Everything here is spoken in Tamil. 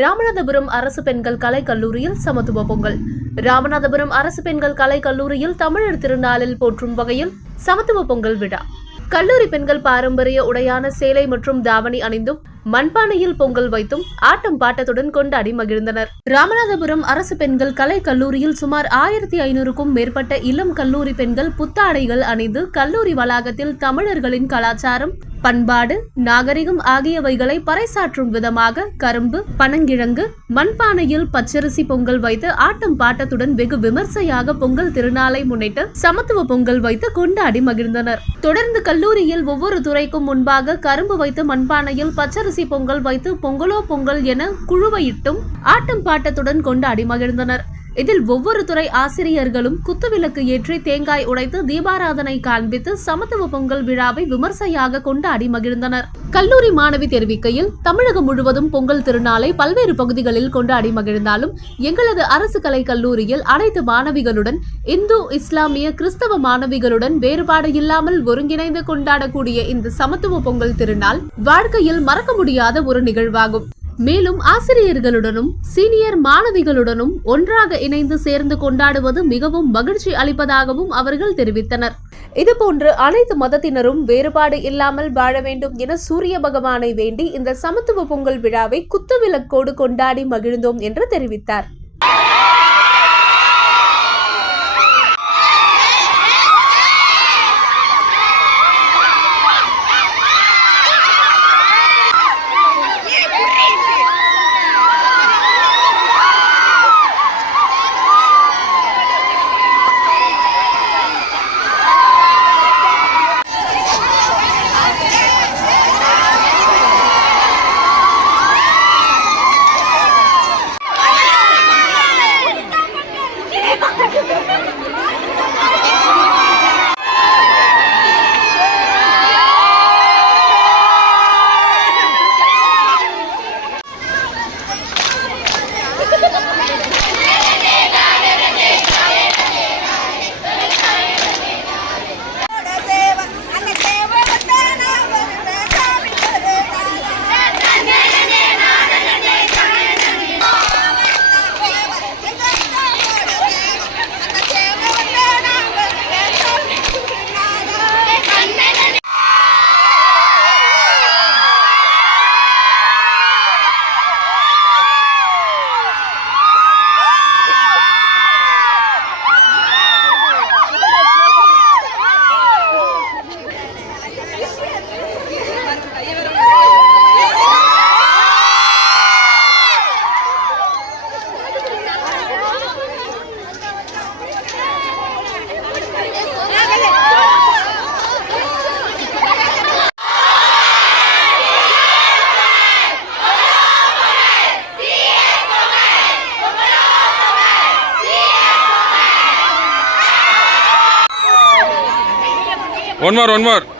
ராமநாதபுரம் அரசு பெண்கள் கலை கல்லூரியில் சமத்துவ பொங்கல். ராமநாதபுரம் அரசு பெண்கள் கலை கல்லூரியில் தமிழர் திருநாளில் போற்றும் வகையில் சமத்துவ பொங்கல் விழா. கல்லூரி பெண்கள் பாரம்பரிய உடையான சேலை மற்றும் தாவணி அணிந்தும் மண்பானையில் பொங்கல் வைத்தும் ஆட்டம் பாட்டத்துடன் கொண்டாடி மகிழ்ந்தனர். ராமநாதபுரம் அரசு பெண்கள் கலை கல்லூரியில் சுமார் 1500க்கும் மேற்பட்ட இளம் கல்லூரி பெண்கள் புத்தாடைகள் அணிந்து கல்லூரி வளாகத்தில் தமிழர்களின் கலாச்சாரம், பண்பாடு, நாகரிகம் ஆகியவைகளை பறைசாற்றும் விதமாக கரும்பு, பனங்கிழங்கு, மண்பானையில் பச்சரிசி பொங்கல் வைத்து ஆட்டம் பாட்டத்துடன் வெகு விமர்சையாக பொங்கல் திருநாளை முன்னிட்டு சமத்துவ பொங்கல் வைத்து கொண்டாடி மகிழ்ந்தனர். தொடர்ந்து கல்லூரியில் ஒவ்வொரு துறைக்கும் முன்பாக கரும்பு வைத்து மண்பானையில் பச்சரிசி பொங்கல் வைத்து பொங்கலோ பொங்கல் என குழுவையிட்டும் ஆட்டம் பாட்டத்துடன் கொண்டாடி மகிழ்ந்தனர். இதில் ஒவ்வொரு துறை ஆசிரியர்களும் குத்துவிளக்கு ஏற்றி தேங்காய் உடைத்து தீபாராதனை காண்பித்து சமத்துவ பொங்கல் விழாவை விமர்சையாக கொண்டாடி மகிழ்ந்தனர். கல்லூரி மாணவி தெரிவிக்கையில், தமிழகம் முழுவதும் பொங்கல் திருநாளை பல்வேறு பகுதிகளில் கொண்டாடி மகிழ்ந்தாலும் எங்களது அரசு கலை கல்லூரியில் அனைத்து மாணவிகளுடன் இந்து, இஸ்லாமிய, கிறிஸ்தவ மாணவிகளுடன் வேறுபாடு இல்லாமல் ஒருங்கிணைந்து கொண்டாடக்கூடிய இந்த சமத்துவ பொங்கல் திருநாள் வாழ்க்கையில் மறக்க முடியாத ஒரு நிகழ்வாகும். மேலும் ஆசிரியர்களுடனும் சீனியர் மாணவிகளுடனும் ஒன்றாக இணைந்து சேர்ந்து கொண்டாடுவது மிகவும் மகிழ்ச்சி அளிப்பதாகவும் அவர்கள் தெரிவித்தனர். இதுபோன்று அனைத்து மதத்தினரும் வேறுபாடு இல்லாமல் வாழ வேண்டும் என சூரிய பகவானை வேண்டி இந்த சமத்துவ பொங்கல் விழாவை குத்துவிளக்கோடு கொண்டாடி மகிழ்ந்தோம் என்று தெரிவித்தார். One more.